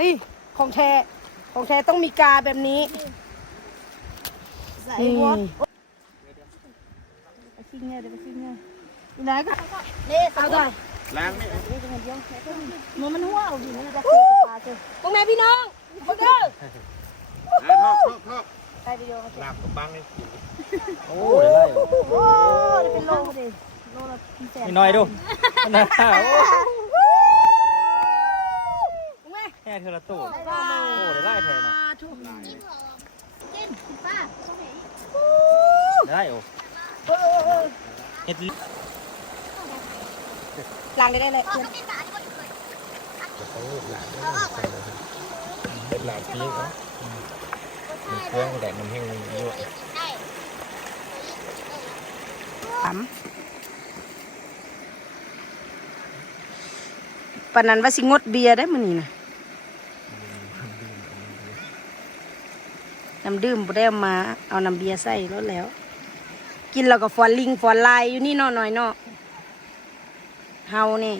นี่ของแท้ของแท้ต้องมีกาแบบนี้นี่ไปชิงเงี้ยเดี๋ยวไปชิงเงี้ยอยู่ไหนกันนี่เอาหน่อย ล้างไหม มันหัวเอาอยู่นี่จะเคยปลาเจอพวกแม่พี่น้องพวกเด้อ ทอก ใส่วิดีโอมา ลาบกับบังเลย โอ้ยไล่ โอ้ได้เป็นโลดิโลละแสน นี่น้อยดูนะแค่เธอละตู้โอ้ได้ไล่แทนเนาะได้โอ้เฮ็ด ล้างได้เลย เป็นลาบพีกนะเครื่องแต่มันแห้งเยอะ ปานนั้นว่าสิงดเบียร์ได้มื้อนี้นะน้ำดื่มบ่ได้เอามาเอาน้ำเบียร์ใส่รถแล้ว กินแล้วก็ฟอนลิงฟอนลายอยู่นี่เนาะหน่อยเนาะเฮานี่